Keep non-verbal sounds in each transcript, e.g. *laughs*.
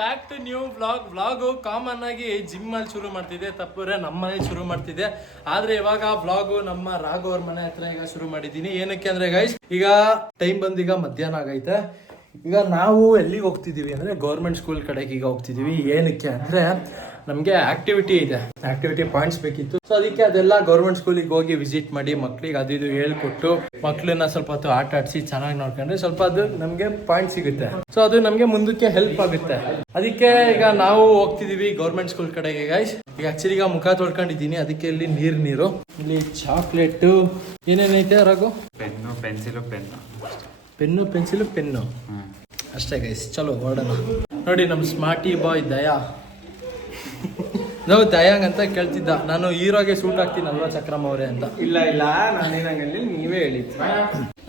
Back to new vlog vlog common ಆಗಿ gym ಅಲ್ಲಿ ಶುರು ಮಾಡ್ತಿದ್ದೆ. ತಪ್ಪರೆ ನಮ್ಮ ಮನೇಲಿ ಶುರು ಮಾಡ್ತಿದ್ದೆ. ಆದ್ರೆ ಇವಾಗ ವ್ಲಾಗು ನಮ್ಮ ರಾಘು ಮನೆ ಹತ್ರ ಈಗ ಶುರು ಮಾಡಿದ್ದೀನಿ. ಏನಕ್ಕೆ ಅಂದ್ರೆ ಗೈಸ್ ಈಗ ಟೈಮ್ ಬಂದೀಗ ಮಧ್ಯಾಹ್ನ ಆಗೈತೆ. ಈಗ ನಾವು ಎಲ್ಲಿಗೆ ಹೋಗ್ತಿದೀವಿ ಅಂದ್ರೆ ಗೌರ್ಮೆಂಟ್ ಸ್ಕೂಲ್ ಕಡೆಗೆ ಈಗ ಹೋಗ್ತಿದೀವಿ. ಏನಕ್ಕೆ ಅಂದ್ರೆ ನಮಗೆ ಆಕ್ಟಿವಿಟಿ ಇದೆ. ಆಕ್ಟಿವಿಟಿ ಪಾಯಿಂಟ್ಸ್ ಬೇಕಿತ್ತು. ಸೊ ಅದಕ್ಕೆ ಅದೆಲ್ಲ ಗೌರ್ಮೆಂಟ್ ಸ್ಕೂಲಿಗೆ ಹೋಗಿ ವಿಸಿಟ್ ಮಾಡಿ ಮಕ್ಳಿಗೆ ಅದು ಇದು ಹೇಳ್ಕೊಟ್ಟು ಮಕ್ಳನ್ನ ಸ್ವಲ್ಪ ಹೊತ್ತು ಆಟ ಆಡಿಸಿ ಚೆನ್ನಾಗಿ ನೋಡ್ಕೊಂಡ್ರೆ ಸ್ವಲ್ಪ ಅದು ನಮಗೆ ಪಾಯಿಂಟ್ ಸಿಗುತ್ತೆ. ಸೊ ಅದು ನಮಗೆ ಮುಂದಕ್ಕೆ ಹೆಲ್ಪ್ ಆಗುತ್ತೆ. ಅದಕ್ಕೆ ಈಗ ನಾವು ಹೋಗ್ತಿದೀವಿ ಗೌರ್ಮೆಂಟ್ ಸ್ಕೂಲ್ ಕಡೆಗೆ ಗೈಸ್ ಈಗ ಆಕ್ಚುಲಿ ಈಗ ಮುಖ ತೊಳ್ಕೊಂಡಿದ್ದೀನಿ. ಅದಕ್ಕೆ ಇಲ್ಲಿ ನೀರು ನೀರು. ಇಲ್ಲಿ chocolate ಏನೇನೈತೆ Raghu? Pen pencil pen pen pencil pen ಅಷ್ಟೇ ಗೈಸ್ ಚಲೋ ಹೊರಡೋಣ ನೋಡಿ ನಮ್ಮ ಸ್ಮಾರ್ಟಿ ಬಾಯ್ ದಯಾ. *laughs* ನಾವು ದಯಾಂಗ್ ಅಂತ ಕೇಳ್ತಿದ್ದ. ನಾನು ಹೀರೋಗೆ ಸೂಟ್ ಆಗ್ತೀನಲ್ವಾ ಚಕ್ರಮ್ ಅವರೇ ಅಂತ. ಇಲ್ಲ ಇಲ್ಲ. ನಾನೇನಂಗಲ್ಲಿ ನೀವೇ ಹೇಳಿದ್ರಿ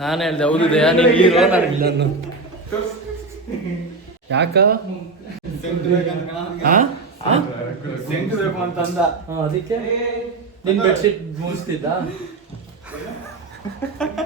ನಾನು ಹೇಳ್ದೆ ಹೌದು ದಯಾ ನೀವು ಹೀರೋ ನಾನು ವಿಲನ್ನು ಯಾಕ? ಹಾ? ಬೇಕು ಅಂತಂದ ಅದಕ್ಕೆ? ನಿನ್ ಬೆಡ್ಶೀಟ್ ಮುಗಿಸ್ತಿದ್ದ *laughs*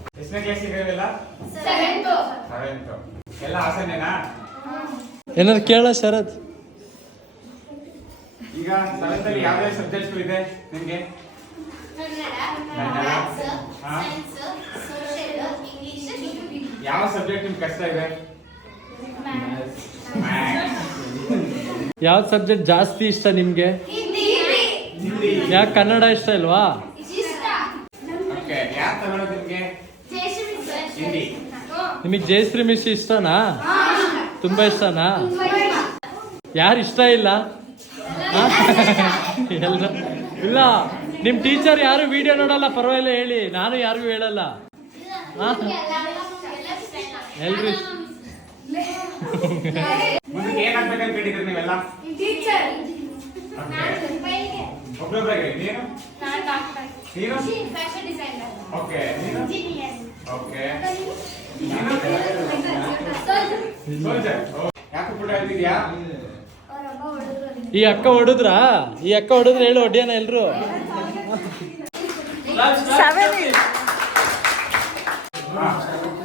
ಎಷ್ಟನೇ ಕ್ಲಾಸ್ ಸೆವೆಂತ್ ಸೆವೆಂತ್ ಎಲ್ಲ ಹಾಸನೇನಾ? ಏನಾದ್ರು ಕೇಳ ಶರತ್. ಈಗ ಸೆವೆಂತ್ ಅಲ್ಲಿ ಯಾವ್ಯಾವ ಸಬ್ಜೆಕ್ಟ್ಸ್ ಇದೆ ನಿಮ್ಗೆ? ಕನ್ನಡ ಕನ್ನಡ. ಮ್ಯಾಥ್ಸ್ ಹಾ. ಸೈನ್ಸ್ ಸೋಷಿಯಲ್ ಇಂಗ್ಲಿಷ್ ಯಾವ ಸಬ್ಜೆಕ್ಟ್ ನಿಮ್ಗೆ ಕಷ್ಟ ಇದೆ? ಯಾವ ಸಬ್ಜೆಕ್ಟ್ ಜಾಸ್ತಿ ಇಷ್ಟ ನಿಮ್ಗೆ? ಹಿಂದಿ. ಹಿಂದಿ. ಯಾಕೆ ಕನ್ನಡ ಇಷ್ಟ ಇಲ್ವಾ? ಇಷ್ಟ. ಓಕೆ ಯಾರು ತಗೊಳ್ಳೋದು ನಿಮ್ಗೆ? ಹಿಂದಿ. ನಿಮಗೆ ಜಯಶ್ರೀ ಮಿಸ್ ಇಷ್ಟನಾ? ತುಂಬಾ ಇಷ್ಟನಾ? ಯಾರು ಇಷ್ಟ ಇಲ್ಲ? ಎಲ್ಲ ಇಲ್ಲ ನಿಮ್ ಟೀಚರ್ ಯಾರು ವಿಡಿಯೋ ನೋಡಲ್ಲ ಪರವಾಗಿಲ್ಲ ಹೇಳಿ. ನಾನು ಯಾರಿಗೂ ಹೇಳಲ್ಲ. ಎಲ್ರಿ ಒಬ್ಬೊಬ್ಬರಾಗಿ ನೀನು? ಡಿಸೈನರ್ ಓಕೆ ನೀನು? ಇಂಜಿನಿಯರ್ ಓಕೆ ಯಾಕೆ ಪುಟ ಹೇಳ್ತಿದ್ಯಾ ಈ ಅಕ್ಕ ಹೊಡದ್ರ? ಈ ಅಕ್ಕ ಹೊಡುದ್ರ ಹೇಳು ಹೊಡ್ಯಾನ ಎಲ್ರು.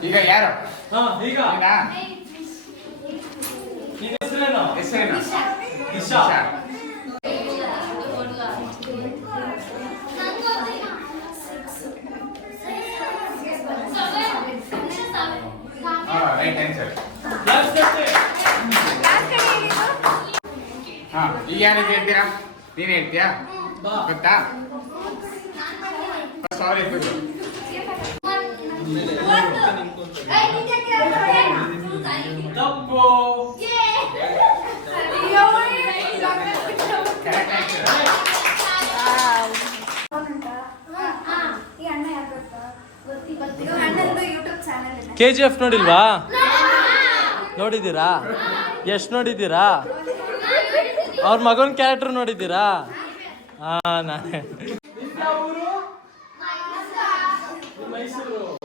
ಈಗ ಯಾರು? ಈಗ. ಹೆಸರೇನು? ಹೆಸರೇನು? ಈಗ ಯಾರಿಗೆ ಹೇಳ್ತೀರಾ? ನೀನ್ ಹೇಳ್ತೀಯಾ? ಗೊತ್ತಾ? ಸಾರಿ ತಪ್ಪು ಈ ಅಣ್ಣ ಯಾರು ಗೊತ್ತಾ ಅಣ್ಣಂದು ಯೂಟ್ಯೂಬ್ ಚಾನಲ್ ಇದೆ ಕೆ ಜಿ ಎಫ್ ನೋಡಿಲ್ವಾ? ನೋಡಿದ್ದೀರಾ? ಎಷ್ಟು ನೋಡಿದ್ದೀರಾ? ಅವ್ರ ಮಗನ ಕ್ಯಾರೆಕ್ಟರ್ ನೋಡಿದ್ದೀರಾ? ಹಾ ನಾನೇ.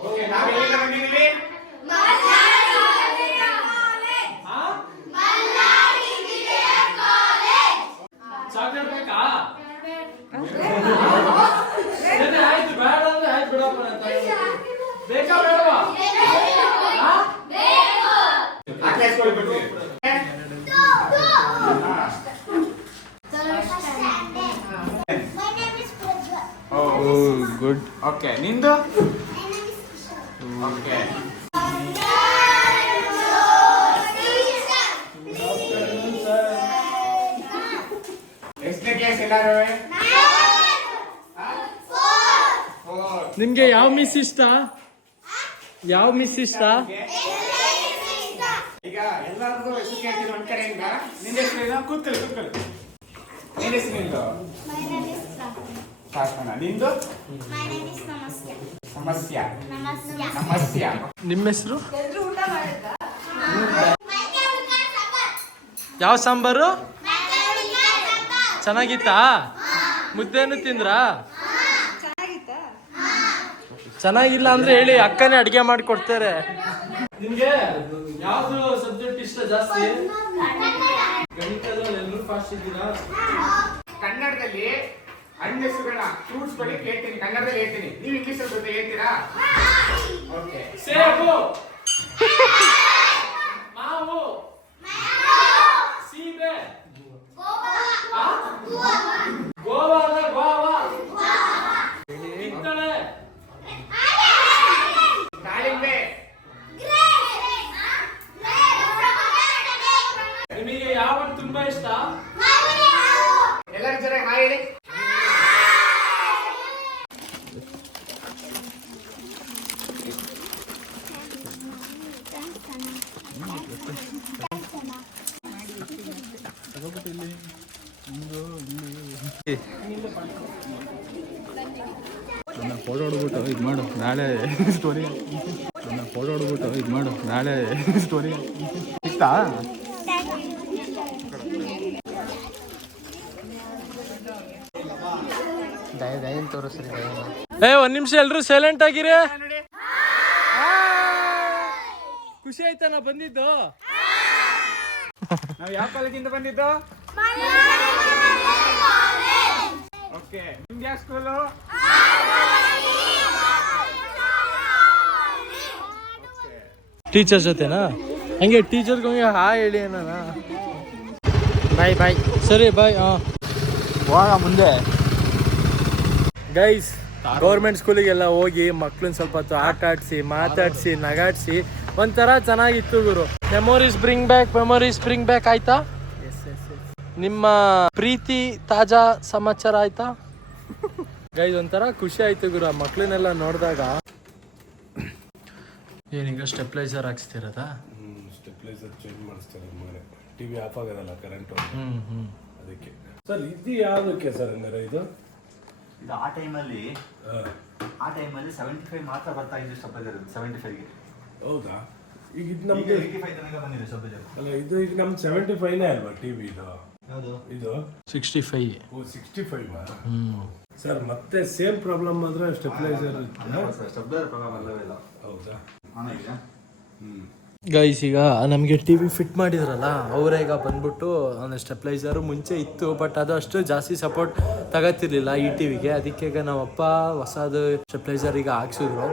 ಓಕೆ ನಾವು ಎಲ್ಲಿಂದ ಬಂದಿದ್ದೀವಿ? ಚಾಕ್ಲೇಟ್ ಬೇಕಾ? ಏನೇ ಆಯ್ತು ಬೇಡ ಅಂದ್ರೆ ಆಯ್ತು ಬಿಡಪ್ಪ ನಾನು ತಗೊಂಡು. ಬೇಕಾ ಬೇಡವಾ ಆ ಕ್ಲಾಸ್ ಬಿಡ್ತೀವಿ ಗುಡ್ ಓಕೆ ನಿಂದು ಓಕೆ ನಿಮ್ಗೆ ಯಾವ ಮಿಸ್ ಇಷ್ಟ? ಯಾವ ಮಿಸ್ ಇಷ್ಟ? ಈಗ ಎಲ್ಲರಿಗೂ ಹೆಸರು ಕೇಳ್ತೀನಿ ಒಂದ್ ಕಡೆಯಿಂದ ನಿಂದ ಹೆಸರೇನು ಕೂತ್ಕೊಳ್ಳಿ ಕೂತ್ಕೊಳ್ಳಿ. ನಿಂದ ಹೆಸರು ನಿಂದು ಶಾಸನ ನಿಂದು My name is Namaste. ಸಮಸ್ಯ. ಸಮಸ್ಯ. ನಿಮ್ಮ ಹೆಸರು? ಯಾವ ಸಾಂಬಾರು? ಚೆನ್ನಾಗಿತ್ತಾ? ಮುದ್ದೆನು ತಿಂದ್ರಾ? ಚೆನ್ನಾಗಿಲ್ಲ ಅಂದ್ರೆ ಹೇಳಿ ಅಕ್ಕನೇ ಅಡಿಗೆ ಮಾಡಿ ಕೊಡ್ತಾರೆ ನಿಮ್ಗೆ ಯಾವ್ದು ಸಬ್ಜೆಕ್ಟ್ ಇಷ್ಟ ಜಾಸ್ತಿ? ಗಣಿತದಲ್ಲಿ ಎಲ್ಲರೂ ಫಾಸ್ಟ್ ಇದ್ದೀರಾ? ಕನ್ನಡದಲ್ಲಿ ಹಣ್ಣೆಸುಗಳನ್ನ ಫ್ರೂಟ್ಸ್ ಬಗ್ಗೆ ಹೇಳ್ತೀನಿ ಕನ್ನಡದಲ್ಲಿ ಹೇಳ್ತೀನಿ. ನೀವು ಇಂಗ್ಲಿಷ್ ಜೊತೆ ಹೇಳ್ತೀರಾ? ಓಕೆ ಸೇಬು *laughs* ಮಾವು ಸೀಬೆ ಆ? ಗೋವಾ ಅಲ್ಲ ಗೋವಾ ಕಿತ್ತಳೆ ದಾಳಿಂಬೆ ನಿಮಗೆ ಯಾವ ಹಣ್ಣು ತುಂಬಾ ಇಷ್ಟ ಎಲ್ಲರ ಜೊತೆ ಹಾಯ್ ಹೇಳಿ ನನ್ನ ಫೋಟೋ ಹೊಡ್ಬಿಟ್ಟು ಇದು ಮಾಡು ನಾಳೆ ಸ್ಟೋರಿ ನನ್ನ ಫೋಟೋ ಹೊಡ್ಬಿಟ್ಟು ಇದು ಮಾಡು ನಾಳೆ ಸ್ಟೋರಿ ಸಿಗ್ತಾ ಏ ಒಂದ್ ನಿಮಿಷ ಎಲ್ರು ಸೈಲೆಂಟ್ ಆಗಿರಿ. ಖುಷಿ ಆಯ್ತಾ ನಾ ಬಂದಿದ್ದು? *laughs* ನಾವು ಯಾವ ಕಾಲೇಜಿಂದ ಬಂದಿದ್ದು? ಓಕೆ ನಿಮ್ಗೆ ಯಾವ ಸ್ಕೂಲು ಟೀಚರ್ ಜೊತೆನಾ? ಹಂಗೆ ಟೀಚರ್ಗೆ ಹಂಗೆ ಹಾಯ್ ಹೇಳಿ ಏನಾನ ಬಾಯ್ ಬಾಯ್ ಸರಿ ಬಾಯ್ ಹಾಂ ಹೋಗ ಮುಂದೆ ಗೈಸ್ ಗೌರ್ಮೆಂಟ್ ಸ್ಕೂಲಿಗೆಲ್ಲ ಹೋಗಿ ಮಕ್ಳನ್ನ ಸ್ವಲ್ಪ ಹೊತ್ತು ಆಟ ಆಡಿಸಿ ಮಾತಾಡಿಸಿ ನಗಾಡ್ಸಿ ಒಂಥರ ಚೆನ್ನಾಗಿತ್ತು ಗುರು. Memory bring back memories spring back ಆಯ್ತಾ? ನಿಮ್ಮ ಪ್ರೀತಿ ತಾಜಾ ಸಮಾಚಾರ ಆಯ್ತಾ? *laughs* ಗೈಸ್ ಒಂಥರ ಖುಷಿ ಆಯ್ತು ಗುರು ಆ ಮಕ್ಳನ್ನೆಲ್ಲ ನೋಡಿದಾಗ. ಏನೀಗ ಸ್ಟೆಪ್ಲೈಸರ್ ಹಾಕ್ಸ್ತಿರೋದಾ? ಸ್ಟೆಪ್ಲೈಸರ್ ಚೇಂಜ್ ಮಾಡಿಸ್ತಾರೆ ಮನೆ ಟಿವಿ ಆಫ್ ಆಗೋದಲ್ಲ ಕರೆಂಟ್ ಹ್ಮ್ ಹ್ಮ್. ಅದಕ್ಕೆ. ಸರ್ ಇದು ಯಾವುದಕ್ಕೆ ಸರ್ ಹಂಗಾರೆ ಇದು? ಇದು ಆ ಟೈಮಲ್ಲಿ ಆ ಟೈಮಲ್ಲಿ ಸೆವೆಂಟಿ ಫೈವ್ ಮಾತ್ರ ಬರ್ತಾ ಇದ್ದು ಸ್ಟೆಪ್ಲೈಸರ್ ಸೆವೆಂಟಿ ಫೈವ್ಗೆ ಹೌದಾ? ಈಗ ಇದು ನಮಗೆ ಅಲ್ಲ ಇದು ಈಗ ನಮ್ದು ಸೆವೆಂಟಿ ಫೈವ್ನೇ ಅಲ್ವಾ ಟಿ ವಿ ಇದು? ಇದು? Sixty five oh sixty five sir ಮತ್ತೆ ಸೇಮ್ ಪ್ರಾಬ್ಲಮ್ ಆದ್ರೆ ಸ್ಟೆಪ್ಲೈಸರ್ ಸ್ಟೆಪ್ಲೈಸರ್ ಪ್ರಾಬ್ಲಮ್ ಅಲ್ಲವೇ ಇಲ್ಲ. ಹೌದಾ? ಹ್ಞೂ ಹ್ಮ್. ಗೈಸ್ ಈಗ ನಮಗೆ ಟಿ ವಿ ಫಿಟ್ ಮಾಡಿದ್ರಲ್ಲ ಅವರೇ ಈಗ ಬಂದ್ಬಿಟ್ಟು ಒಂದು ಸ್ಟೆಪ್ಲೈಸರು ಮುಂಚೆ ಇತ್ತು ಬಟ್ ಅದು ಅಷ್ಟು ಜಾಸ್ತಿ ಸಪೋರ್ಟ್ ತಗೋತಿರ್ಲಿಲ್ಲ ಈ ಟಿ ವಿಗೆ ಅದಕ್ಕೆ ಈಗ ನಮ್ಮಪ್ಪ ಹೊಸದು ಸ್ಟೆಪ್ಲೈಸರ್ ಈಗ ಹಾಕ್ಸಿದ್ರು.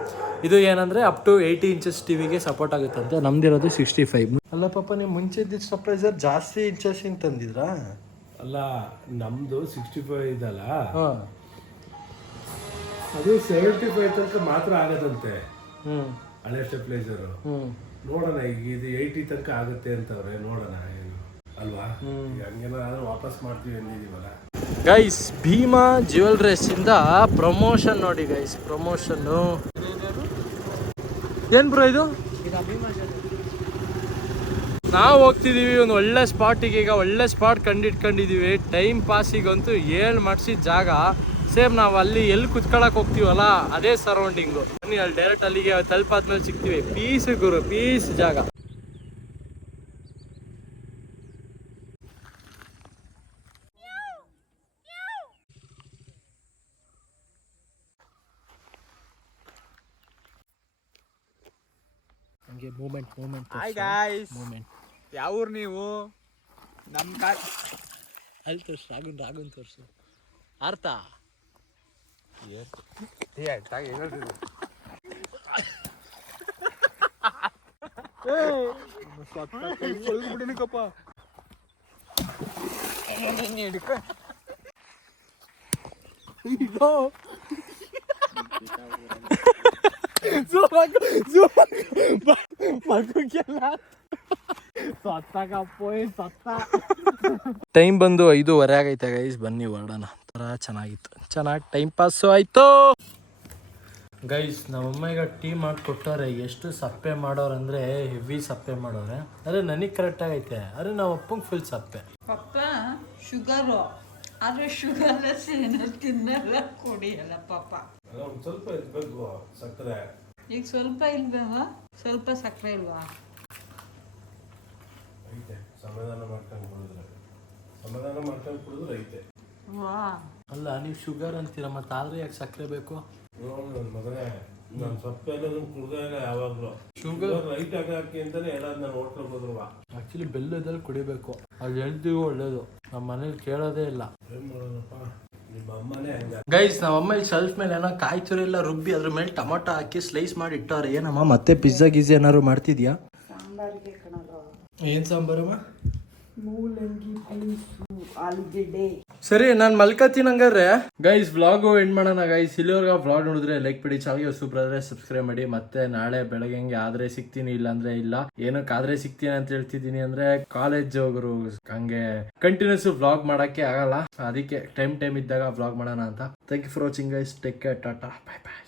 ಇದು ಏನಂದ್ರೆ up to eighty inches T ವಿಗೆ support ಆಗುತ್ತಂತೆ. ನಮ್ದಿರೋದು ಸಿಕ್ಸ್ಟಿ ಫೈವ್ ಅಲ್ಲ ಪಾಪ ನೀವು ಮುಂಚೆ ಇದ್ದಿದ್ದ ಸ್ಟೆಪ್ಲೈಸರ್ ಜಾಸ್ತಿ ಇಂಚಸ್ ತಂದಿದ್ರಾ? ಅಲ್ಲ ನಮ್ದು ಸಿಕ್ಸ್ಟಿ ಫೈವ್ ಇದಲ್ಲ. ಹಾಂ. ಅದು ಸೆವೆಂಟಿ ಫೈವ್ ತನಕ ಮಾತ್ರ ಆಗದಂತೆ. ಹ್ಮ್. ಹಳೆ ಸ್ಟೆಪ್ಲೈಸರ್ ಹ್ಞೂ ನೋಡೋಣ ಈಗ ಇದು ಏಯ್ಟಿ ತನಕ ಆಗುತ್ತೆ ಅಂತವ್ರೆ ನೋಡೋಣ ಏನು. ಅಲ್ವಾ? ಹಂಗೇನಾದ್ರೂ ವಾಪಸ್ ಮಾಡ್ತೀವಿ ಅಂದಿದ್ದೀವಲ್ಲ. ಗೈಸ್ ಭೀಮಾ ಜ್ಯುವೆಲ್ರೀಸ್ ಇಂದ ಪ್ರಮೋಷನ್ ನೋಡಿ ಗೈಸ್ ಪ್ರಮೋಷನ್ ಏನ್ ಬ್ರೋ ಇದು? ನಾವು ಹೋಗ್ತಿದ್ದೀವಿ ಒಂದು ಒಳ್ಳೆ ಸ್ಪಾಟಿಗೆ ಈಗ ಒಳ್ಳೆ ಸ್ಪಾಟ್ ಕಂಡಿಟ್ಕೊಂಡಿದ್ದೀವಿ ಟೈಮ್ ಪಾಸಿಗಂತೂ ಏಳು ಮಾಡಿಸಿದ ಜಾಗ. ಸೇಮ್ ನಾವು ಅಲ್ಲಿ ಎಲ್ಲಿ ಕುತ್ಕೊಳಕ್ ಹೋಗ್ತೀವಲ್ಲ ಅದೇ ಸರೌಂಡಿಂಗು ಬನ್ನಿ ಅಲ್ಲಿ ಡೈರೆಕ್ಟ್ ಅಲ್ಲಿಗೆ ತಲುಪಾದ್ಮೇಲೆ ಸಿಕ್ತಿವಿ ಪೀಸ್ ಗುರು ಪೀಸ್ ಜಾಗ. Moment moment hi guys moment ಯಾವ ಊರು ನೀವು? ನಮ್ಮ ಕಾ ಅಲ್ಲಿ ತೋರ್ಸು ರಾಗುನ್ ರಾಗುನ್ ತೋರ್ಸು. ಅರ್ಥ ಟೈಮ್ ಬಂದು ಐದೂವರೆ ಆಗೈತೆ ಗೈಸ್ ಬನ್ನಿ ಹೊರಡೋಣ. ಥರ ಚೆನ್ನಾಗಿತ್ತು. ಚೆನ್ನಾಗಿ ಟೈಮ್ ಪಾಸು ಆಯ್ತು. ಗೈಸ್ ನಮ್ಮಮ್ಮಗೆ ಟೀ ಮಾಡಿ ಕೊಟ್ಟವ್ರೆ. ಎಷ್ಟು ಸಪ್ಪೆ ಮಾಡೋರು ಅಂದ್ರೆ ಹೆವಿ ಸಪ್ಪೆ ಮಾಡೋರೆ. ಅರೆ ನನಗೆ ಕರೆಕ್ಟ್ ಆಗೈತೆ. ಅರೆ ನಾವು ಅಪ್ಪಂಗೆ ಫುಲ್ ಸಪ್ಪೆ. ಪಪ್ಪ ಶುಗರು ಆದರೆ ಶುಗರ್ಲೆಸ್ ಏನು ತಿನ್ನಲ್ಲ ಕುಡಿಯಲ್ಲ ಪಾಪ. ಸ್ವಲ್ಪ ಇರಬೇಕು. ಸಕ್ಕರೆ. ಈಗ ಸ್ವಲ್ಪ ಇಲ್ವಾ ಸ್ವಲ್ಪ ಸಕ್ಕರೆ ಇಲ್ವಾ? ಐತೆ. ಸಮಾಧಾನ ಮಾಡ್ಕೊಂಡು ಕುಡಿದ್ರೆ. ಸಮಾಧಾನ ಮಾಡ್ಕೊಂಡು ಕುಡಿದ್ರೆ ಐತೆ. ಅಲ್ಲ ನೀವು ಶುಗರ್ ಅಂತೀರ ಮತ್ತೆ ಆದ್ರೆ ಯಾಕೆ ಸಕ್ಕರೆ ಬೇಕು? ನೋಡು ನನ್ನ ಮಗನೇ ನಾನು ಸೊಪ್ಪೆಲ್ಲ ಕುಡ್ದೇ ಇಲ್ಲ ಯಾವಾಗಲೂ. ಶುಗರ್ ಲೈಟ್ ಆಗಿ ಹಾಕಿ ಅಂತಾನೆ ಹೇಳೋದು ನಾನು ಹೋಟ್ಲಿಗೆ ಹೋದ್ರುವ ಆಕ್ಚುಲಿ ಬೆಲ್ಲದಲ್ಲಿ ಕುಡಿಬೇಕು. ಅದು ಹೆಲ್ತಿಗೂ ಒಳ್ಳೇದು. ನಮ್ಮ ಮನೇಲಿ ಕೇಳೋದೇ ಇಲ್ಲ. ಏನು ಮಾಡೋಣಪ್ಪ ನಿಮ್ಮ ಅಮ್ಮನೇ ಹಂಗ. ಗೈಸ್ ನಮ್ಮ ಅಮ್ಮ ಇಲ್ಲಿ ಶೆಲ್ಫ್ ಮೇಲೆ ಏನೋ ಕಾಯಿ ತುರಿ ಎಲ್ಲ ರುಬ್ಬಿ ಅದ್ರ ಮೇಲೆ ಟೊಮೊಟೊ ಹಾಕಿ ಸ್ಲೈಸ್ ಮಾಡಿ ಇಟ್ಟವ್ರೆ. ಏನಮ್ಮ ಮತ್ತೆ ಪಿಜ್ಜಾ ಗಿಜ್ಜಾ ಏನಾದ್ರು ಮಾಡ್ತಿದ್ಯಾ? ಸಾಂಬಾರಿಗೆ ಕಣಲ್ಲ ಏನ್ ಸಾಂಬಾರಮ್ಮ? ಮೂಲಂಗಿ ಪೀಸು ಆಲೂಗೆಡ್ಡೆ. ಸರಿ, ನಾನು ಮಲ್ಕತ್ತೀನಿ ಹಂಗಾದ್ರೆ. ಗೈಸ್ ವ್ಲಾಗು ಎಂಡ್ ಮಾಡೋಣ. ಗೈಸ್ ಇಲ್ಲಿವರೆಗೆ ವ್ಲಾಗ್ ನೋಡಿದ್ರೆ ಲೈಕ್ ಬಿಡಿ. ಚಾನಲ್ಗೆ ಸೂಪರ್ ಆದ್ರೆ ಸಬ್ಸ್ಕ್ರೈಬ್ ಮಾಡಿ. ಮತ್ತೆ ನಾಳೆ ಬೆಳಗ್ಗೆ ಆದ್ರೆ ಸಿಗ್ತೀನಿ ಇಲ್ಲ ಅಂದ್ರೆ ಇಲ್ಲ. ಏನಕ್ಕೆ ಆದ್ರೆ ಸಿಗ್ತೀನಿ ಅಂತ ಹೇಳ್ತಿದ್ದೀನಿ ಅಂದ್ರೆ ಕಾಲೇಜ್ ಹೋಗರು ಹಂಗೆ ಕಂಟಿನ್ಯೂಸ್ ವ್ಲಾಗ್ ಮಾಡಕ್ಕೆ ಆಗಲ್ಲ. ಅದಕ್ಕೆ ಟೈಮ್ ಟೈಮ್ ಇದ್ದಾಗ ವ್ಲಾಗ್ ಮಾಡೋಣ ಅಂತ. Thank you for watching guys take care tata bye bye